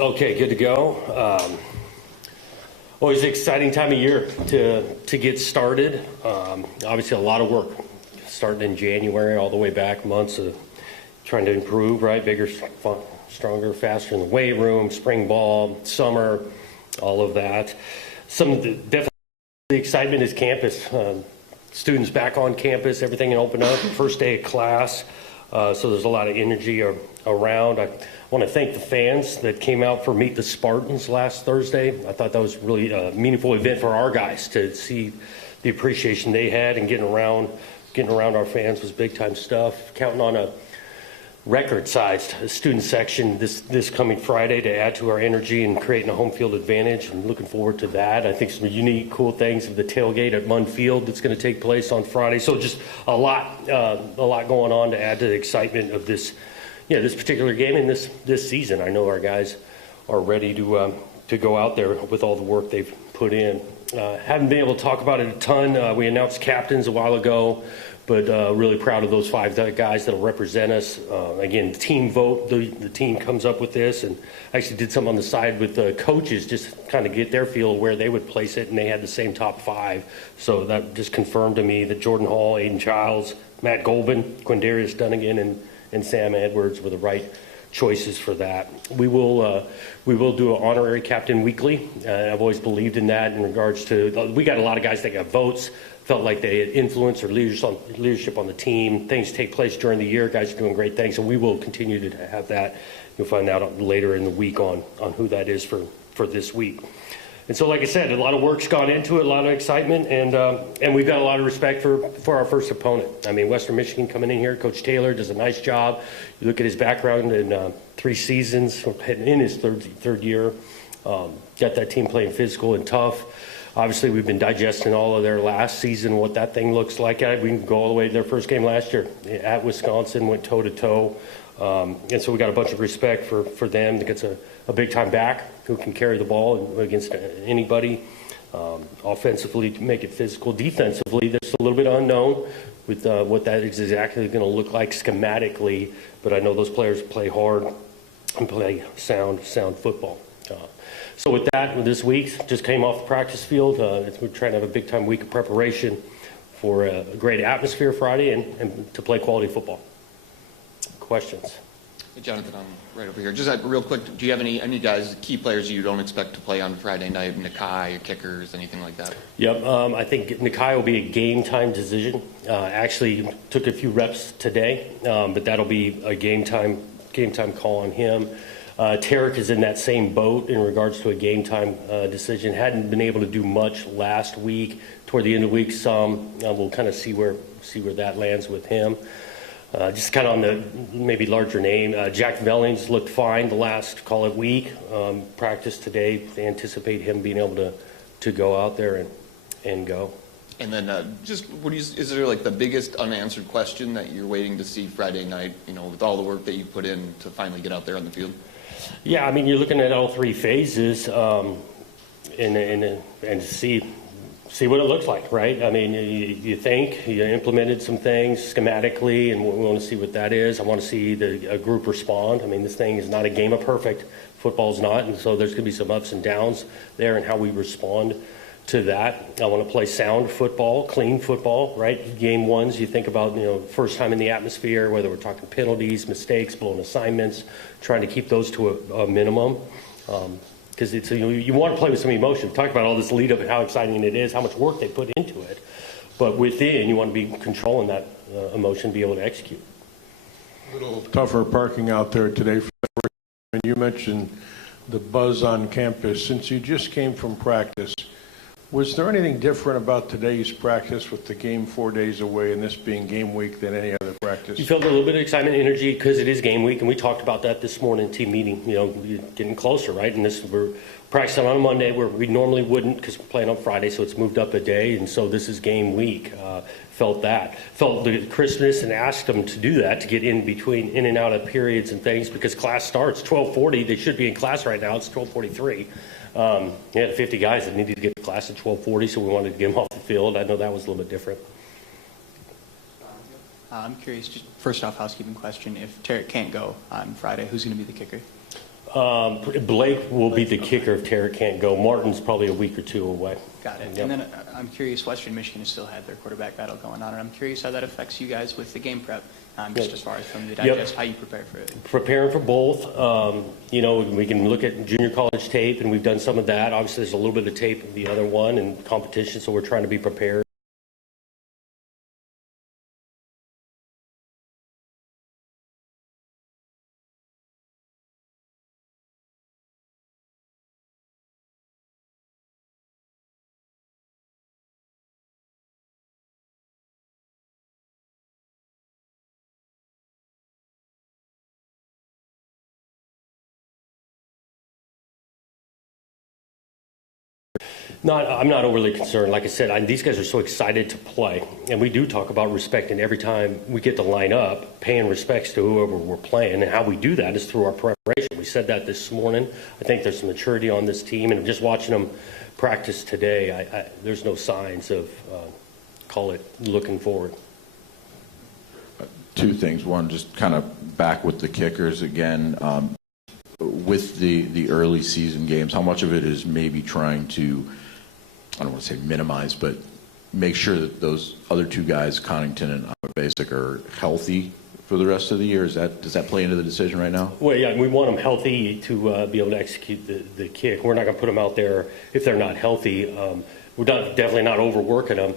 Okay, good to go. Always an exciting time of year to get started. Obviously, a lot of work starting in January all the way back, months of trying to improve, right? Bigger, stronger, faster in the weight room, spring ball, summer, all of that. Some of the definitely excitement is campus. Students back on campus, everything open up, first day of class. So there's a lot of energy around. I want to thank the fans that came out for Meet the Spartans last Thursday. I thought that was really a meaningful event for our guys to see the appreciation they had, and getting around our fans was big time stuff. Counting on a record-sized student section this coming Friday to add to our energy and creating a home field advantage. I'm looking forward to that. I think some unique, cool things of the tailgate at Munn Field that's going to take place on Friday. So just a lot going on to add to the excitement of this particular game and this season. I know our guys are ready to go out there with all the work they've put in. Haven't been able to talk about it a ton. We announced captains a while ago, but really proud of those 5 guys that'll represent us. Again, team vote, the team comes up with this, and I actually did some on the side with the coaches, just kind of get their feel where they would place it, and they had the same top 5. So that just confirmed to me that Jordan Hall, Aiden Childs, Matt Golban, Quindarius Dunnigan, and Sam Edwards were the right choices for that. We will do an honorary captain weekly. I've always believed in that in regards to, we got a lot of guys that got votes, felt like they had influence or leadership on the team. Things take place during the year. Guys are doing great things, and we will continue to have that. You'll find out later in the week on who that is for this week. And so, like I said, a lot of work's gone into it, a lot of excitement, and we've got a lot of respect for our first opponent. I mean, Western Michigan coming in here, Coach Taylor does a nice job. You look at his background in 3 seasons, in his third year, got that team playing physical and tough. Obviously, we've been digesting all of their last season, what that thing looks like. We can go all the way to their first game last year at Wisconsin, went toe-to-toe. And so we got a bunch of respect for them. That gets a big-time back who can carry the ball against anybody. Offensively, to make it physical. Defensively, there's a little bit unknown with what that is exactly going to look like schematically. But I know those players play hard and play sound football. So with that, this week just came off the practice field. We're trying to have a big-time week of preparation for a great atmosphere Friday and to play quality football. Questions? Hey, Jonathan, I'm right over here. Just real quick, do you have any guys, key players you don't expect to play on Friday night, Nakai, kickers, anything like that? Yep, I think Nakai will be a game-time decision. Actually took a few reps today, but that'll be a game-time call on him. Tarek is in that same boat in regards to a game-time decision. Hadn't been able to do much last week. Toward the end of the week, some. We'll kind of see where that lands with him. Just kind of on the maybe larger name, Jack Vellings looked fine the last, call it, week. Practice today. They anticipate him being able to go out there and go. And then is there like the biggest unanswered question that you're waiting to see Friday night, with all the work that you put in to finally get out there on the field? Yeah, I mean, you're looking at all 3 phases and see what it looks like, right? I mean, you think you implemented some things schematically, and we want to see what that is. I want to see a group respond. I mean, this thing is not a game of perfect. Football's not, and so there's going to be some ups and downs there in how we respond to that. I want to play sound football, clean football, right? Game ones, you think about, first time in the atmosphere, whether we're talking penalties, mistakes, blown assignments, trying to keep those to a minimum. Because you want to play with some emotion. Talk about all this lead up and how exciting it is, how much work they put into it. But within, you want to be controlling that emotion, be able to execute. A little tougher parking out there today. And you mentioned the buzz on campus. Since you just came from practice, was there anything different about today's practice with the game 4 days away and this being game week than any other practice? You felt a little bit of excitement, energy, because it is game week, and we talked about that this morning team meeting, getting closer, right? And we're practicing on a Monday where we normally wouldn't because we're playing on Friday, so it's moved up a day, and so this is game week. Felt the crispness and asked them to do that, to get in and out of periods and things, because class starts 12:40. They should be in class right now. It's 12:43. We had 50 guys that needed to get to class at 12:40, so we wanted to get them off the field. I know that was a little bit different. I'm curious, just first off, housekeeping question. If Tarek can't go on Friday, who's going to be the kicker? Blake will be the kicker if Tarek can't go. Martin's probably a week or two away. Got it. Yep. And then I'm curious, Western Michigan has still had their quarterback battle going on, and I'm curious how that affects you guys with the game prep, just as far as from the digest, how you prepare for it. Preparing for both. We can look at junior college tape, and we've done some of that. Obviously, there's a little bit of tape of the other one and competition, so we're trying to be prepared. I'm not overly concerned. Like I said, these guys are so excited to play, and we do talk about respect. And every time we get to line up, paying respects to whoever we're playing, and how we do that is through our preparation. We said that this morning. I think there's some maturity on this team, and just watching them practice today, there's no signs of, call it, looking forward. Two things. One, just kind of back with the kickers again. With the early season games, how much of it is maybe trying to, I don't want to say minimize, but make sure that those other two guys, Connington and Basic, are healthy for the rest of the year? Does that play into the decision right now? Well, yeah, we want them healthy to be able to execute the kick. We're not going to put them out there if they're not healthy. We're definitely not overworking them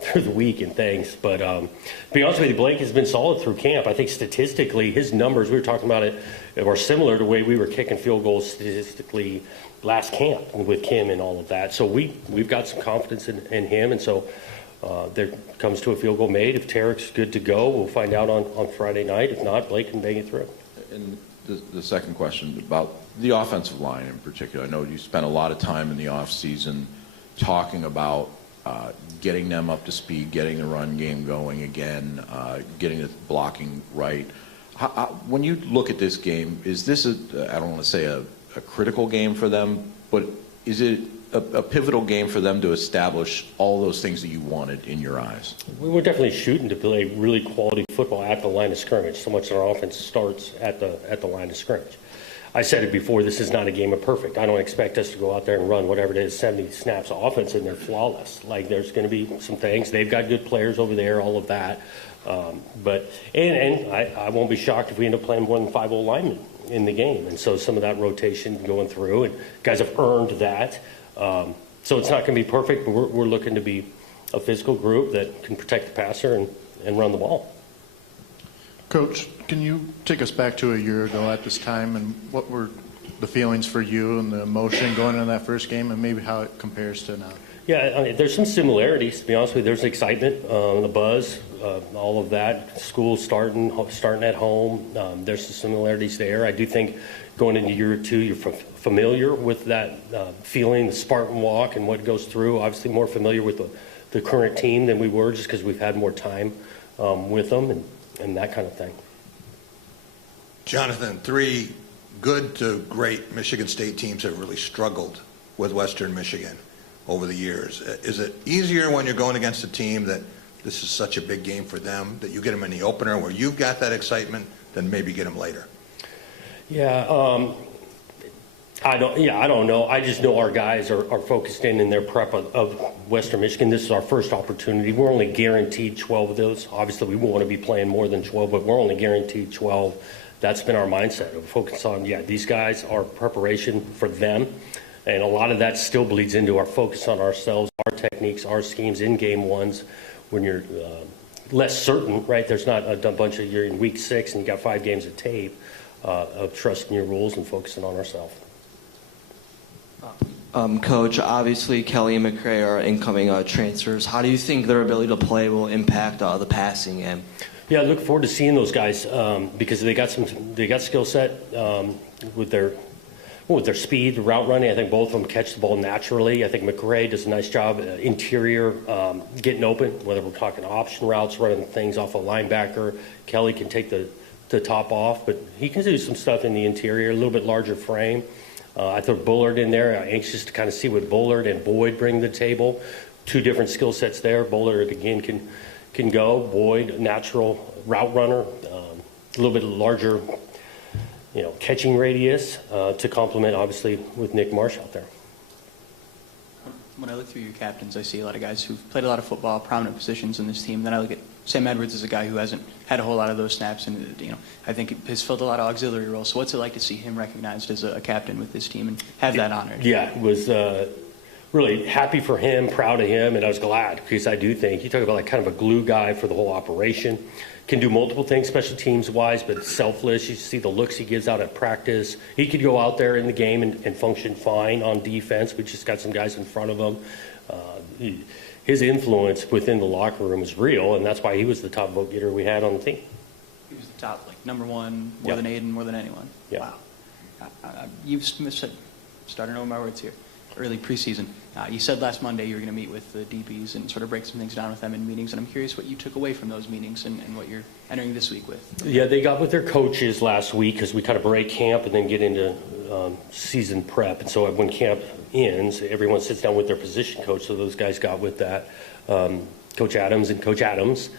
through the week and things. But to be honest with you, Blake has been solid through camp. I think statistically, his numbers, we were talking about it, are similar to the way we were kicking field goals statistically last camp with Kim and all of that. So we've got some confidence in him. And so there comes to a field goal made. If Tarek's good to go, we'll find out on Friday night. If not, Blake can bang it through. And the second question about the offensive line in particular. I know you spent a lot of time in the offseason talking about getting them up to speed, getting the run game going again, getting the blocking right. When you look at this game, is this I don't want to say a critical game for them, but is it a pivotal game for them to establish all those things that you wanted in your eyes? We were definitely shooting to play really quality football at the line of scrimmage. So much of our offense starts at the line of scrimmage. I said it before, this is not a game of perfect. I don't expect us to go out there and run whatever it is, 70 snaps of offense, and they're flawless. Like, there's going to be some things. They've got good players over there, all of that. But I won't be shocked if we end up playing more than 5 old linemen in the game. And so some of that rotation going through, and guys have earned that. So it's not going to be perfect, but we're looking to be a physical group that can protect the passer and run the ball. Coach, can you take us back to a year ago at this time, and what were the feelings for you and the emotion going into that first game, and maybe how it compares to now? Yeah, I mean, there's some similarities, to be honest with you. There's excitement, the buzz, all of that. School starting at home. There's some similarities there. I do think going into year 2, you're familiar with that feeling, the Spartan walk and what goes through. Obviously more familiar with the current team than we were, just because we've had more time with them and that kind of thing. Jonathan, 3 good to great Michigan State teams have really struggled with Western Michigan over the years. Is it easier when you're going against a team that this is such a big game for them, that you get them in the opener where you've got that excitement, than maybe get them later? Yeah, I don't know. I just know our guys are focused in their prep of Western Michigan. This is our first opportunity. We're only guaranteed 12 of those. Obviously, we want to be playing more than 12, but we're only guaranteed 12. That's been our mindset. We focus on, these guys are preparation for them. And a lot of that still bleeds into our focus on ourselves, our techniques, our schemes in game ones when you're less certain, right? There's not a bunch of, you're in week 6 and you got 5 games of tape of trusting your rules and focusing on ourselves. Coach, obviously Kelly and McCray are incoming transfers. How do you think their ability to play will impact the passing game? Yeah, I look forward to seeing those guys because they got skill set with their speed, the route running. I think both of them catch the ball naturally. I think McCray does a nice job interior getting open, whether we're talking option routes, running things off a linebacker. Kelly can take the top off, but he can do some stuff in the interior, a little bit larger frame. I throw Bullard in there. I'm anxious to kind of see what Bullard and Boyd bring to the table. 2 different skill sets there. Bullard, again, can go. Boyd, natural route runner, a little bit larger catching radius to complement, obviously, with Nick Marsh out there. When I look through your captains, I see a lot of guys who've played a lot of football, prominent positions in this team. Then I look at Sam Edwards as a guy who hasn't had a whole lot of those snaps, and I think has filled a lot of auxiliary roles. So what's it like to see him recognized as a captain with this team and have that honor? Yeah, was really happy for him, proud of him, and I was glad because I do think you talk about like kind of a glue guy for the whole operation. Can do multiple things, special teams wise, but selfless. You see the looks he gives out at practice. He could go out there in the game and function fine on defense. We just got some guys in front of him. His influence within the locker room is real, and that's why he was the top vote getter we had on the team. He was the top, like number one, more than Aiden, more than anyone. Yeah. Wow. You've said, starting over my words here, early preseason. You said last Monday you were going to meet with the DBs and sort of break some things down with them in meetings, and I'm curious what you took away from those meetings and what you're entering this week with. Yeah, they got with their coaches last week because we kind of break camp and then get into season prep. And so when camp ends, everyone sits down with their position coach. So those guys got with that, Coach Adams and Coach Adams,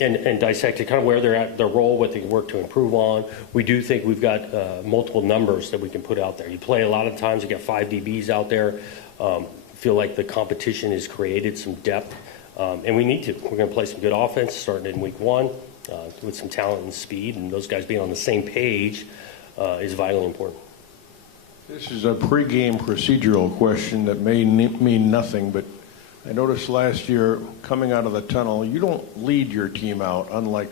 and dissected kind of where they're at, their role, what they can work to improve on. We do think we've got multiple numbers that we can put out there. You play a lot of times, you got 5 DBs out there. Feel like the competition has created some depth, and we need to. We're going to play some good offense starting in week 1 with some talent and speed, and those guys being on the same page is vitally important. This is a pregame procedural question that may mean nothing, but I noticed last year coming out of the tunnel, you don't lead your team out, unlike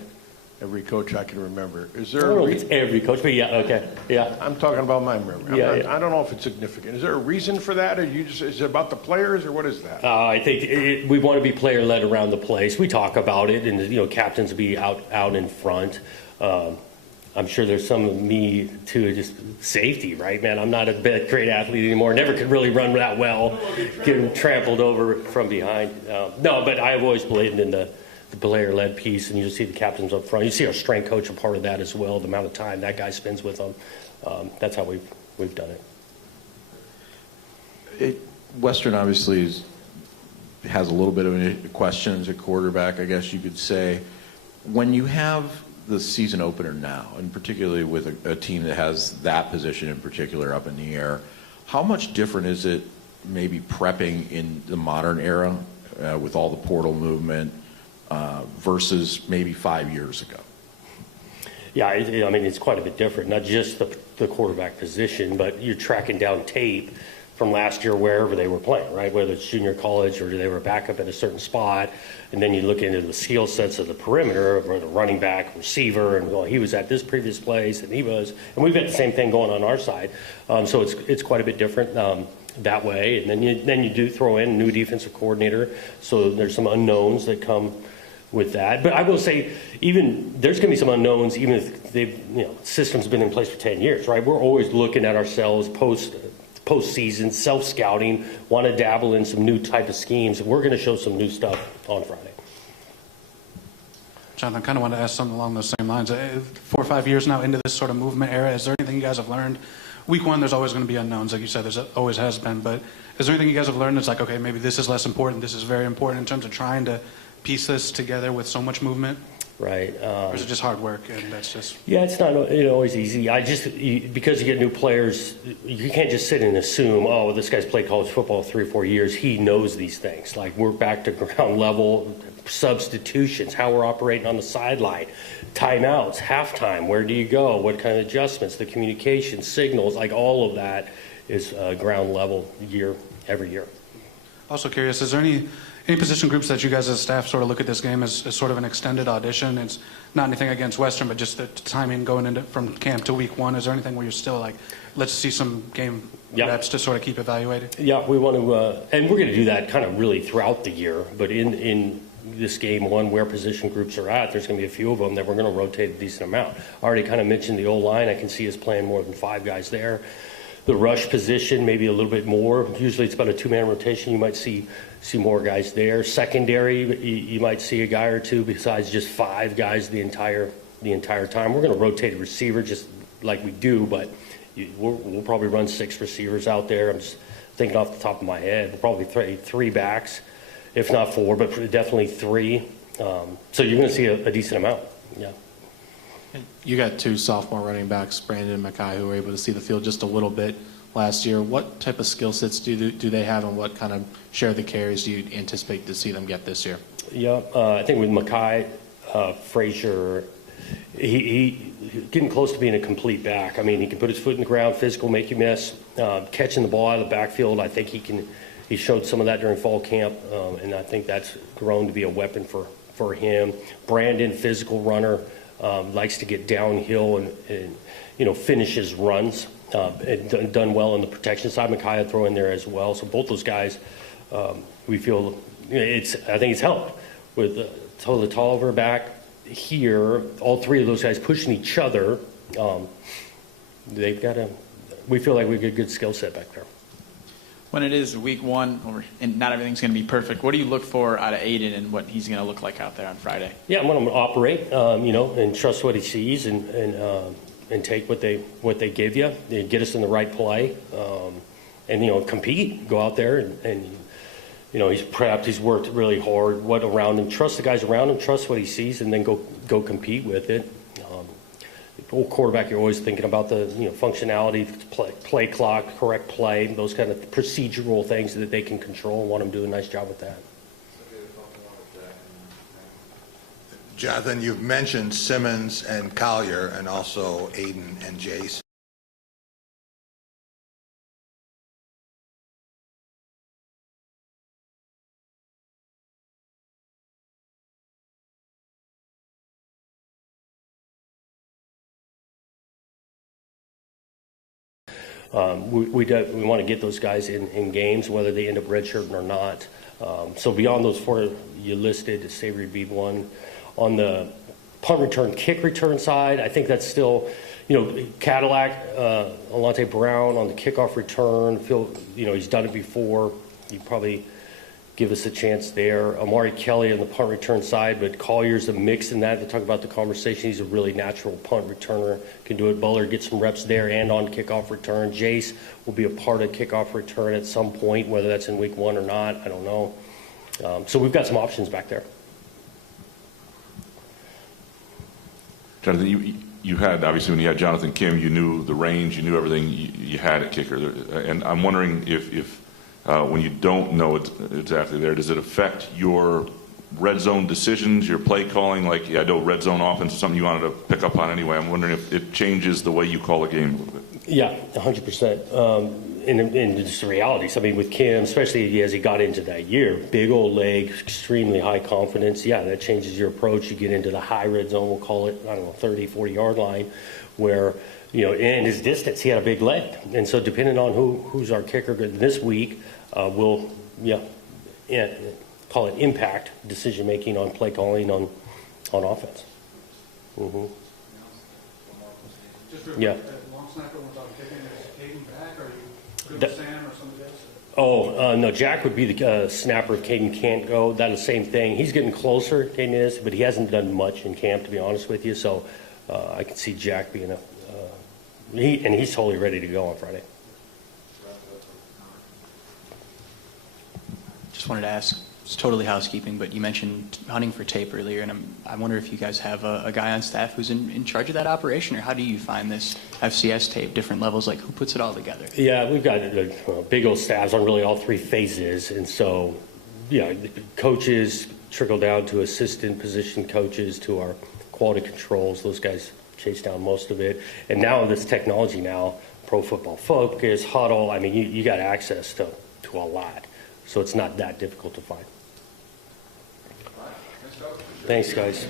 every coach I can remember. Is there I don't know if it's every coach, but yeah, okay, yeah. I'm talking about my memory. I don't know if it's significant. Is there a reason for that, or is it about the players, or what is that? I think we want to be player-led around the place. We talk about it, and captains will be out in front. I'm sure there's some of me too, just safety, right, man? I'm not a great athlete anymore. Never could really run that well, getting trampled over from behind. No, but I've always believed in the player-led piece, and you'll see the captains up front. You see our strength coach a part of that as well, the amount of time that guy spends with them. That's how we've done it. Western obviously has a little bit of a question as a quarterback, I guess you could say. When you have the season opener now, and particularly with a team that has that position in particular up in the air, how much different is it maybe prepping in the modern era with all the portal movement versus maybe 5 years ago? Yeah, I mean, it's quite a bit different, not just the quarterback position, but you're tracking down tape from last year wherever they were playing, right? Whether it's junior college or they were back up at a certain spot, and then you look into the skill sets of the perimeter, or the running back, receiver, and well, he was at this previous place, and we've got the same thing going on our side. So it's quite a bit different that way, and then you do throw in a new defensive coordinator, so there's some unknowns that come with that. But I will say, even there's going to be some unknowns, even if system's been in place for 10 years, right? We're always looking at ourselves postseason, self-scouting, want to dabble in some new type of schemes. We're going to show some new stuff on Friday. Jonathan, I kind of want to ask something along those same lines. 4 or 5 years now into this sort of movement era, is there anything you guys have learned? Week 1, there's always going to be unknowns, like you said, there's always has been, but is there anything you guys have learned that's like, okay, maybe this is less important, this is very important in terms of trying to piece this together with so much movement? Right. Or is it just hard work and that's just... Yeah, it's not always easy. Because you get new players, you can't just sit and assume, oh, this guy's played college football 3 or 4 years, he knows these things. Like, we're back to ground level, substitutions, how we're operating on the sideline, timeouts, halftime, where do you go, what kind of adjustments, the communication, signals, like all of that is ground level every year. Also curious, is there any position groups that you guys as staff sort of look at this game as sort of an extended audition? It's not anything against Western, but just the timing going into from camp to week 1. Is there anything where you're still like, let's see some game reps to sort of keep evaluating? Yeah, we want to, and we're going to do that kind of really throughout the year. But in this game 1, where position groups are at, there's going to be a few of them that we're going to rotate a decent amount. I already kind of mentioned the O-line. I can see us playing more than 5 guys there. The rush position, maybe a little bit more. Usually it's about a 2-man rotation. You might see more guys there. Secondary, you might see a guy or two besides just 5 guys the entire time. We're going to rotate a receiver just like we do, but we'll probably run 6 receivers out there. I'm just thinking off the top of my head. We'll probably 3 backs, if not 4, but definitely 3. So you're going to see a decent amount. Yeah. You got two sophomore running backs, Brandon and Mackay, who were able to see the field just a little bit last year. What type of skill sets do they have, and what kind of share of the carries do you anticipate to see them get this year? Yeah, I think with Mackay, Frazier, he getting close to being a complete back. I mean, he can put his foot in the ground, physical, make you miss, catching the ball out of the backfield. I think he showed some of that during fall camp, and I think that's grown to be a weapon for him. Brandon, physical runner, likes to get downhill and finish his runs. And done well on the protection side. Mackay throw in there as well. So both those guys, we feel I think it's helped with the Tolliver back here. All three of those guys pushing each other. We feel like we get a good skill set back there. When it is week one, and not everything's going to be perfect, what do you look for out of Aiden and what he's going to look like out there on Friday? Yeah, I'm going to operate, and trust what he sees and take what they give you. They get us in the right play, and compete. Go out there and he's prepped. He's worked really hard. What around him? Trust the guys around him. Trust what he sees, and then go compete with it. Old quarterback, you're always thinking about the functionality, play clock, correct play, those kind of procedural things that they can control, and want them to do a nice job with that. Jonathan, you've mentioned Simmons and Collier and also Aiden and Jace. We want to get those guys in games, whether they end up redshirting or not. So beyond those four you listed, Savory be one. On the punt return, kick return side, I think that's still, Cadillac, Alante Brown on the kickoff return. He's done it before. He'd probably give us a chance there. Amari Kelly on the punt return side, but Collier's a mix in that. They talk about the conversation. He's a really natural punt returner. Can do it. Butler gets some reps there and on kickoff return. Jace will be a part of kickoff return at some point, whether that's in week one or not. I don't know. So we've got some options back there. Jonathan, you had, obviously, when you had Jonathan Kim, you knew the range, you knew everything you had at kicker. And I'm wondering if when you don't know it exactly there, does it affect your red zone decisions, your play calling? Like, I know red zone offense is something you wanted to pick up on anyway. I'm wondering if it changes the way you call a game a little bit. Yeah, 100%. And just the realities. I mean, with Kim, especially as he got into that year, big old leg, extremely high confidence. Yeah, that changes your approach. You get into the high red zone, we'll call it, 30, 40-yard line, where, and his distance, he had a big leg. And so depending on who's our kicker this week, we'll, call it impact decision-making on play calling on offense. Mm-hmm. Yeah. Long snapper was on kicking. Is Caden back, or are you good with Sam or somebody else? Oh, no, Jack would be the snapper if Caden can't go. That's the same thing. He's getting closer, Caden is, but he hasn't done much in camp, to be honest with you. So I can see Jack being he's totally ready to go on Friday. Just wanted to ask, it's totally housekeeping, but you mentioned hunting for tape earlier, and I wonder if you guys have a guy on staff who's in charge of that operation, or how do you find this FCS tape, different levels, like who puts it all together? Yeah, we've got big old staffs on really all three phases, and so, the coaches trickle down to assistant position coaches to our quality controls. Those guys chase down most of it, and now this technology Pro Football Focus, Huddle, I mean, you got access to a lot. So it's not that difficult to find. Thanks, guys.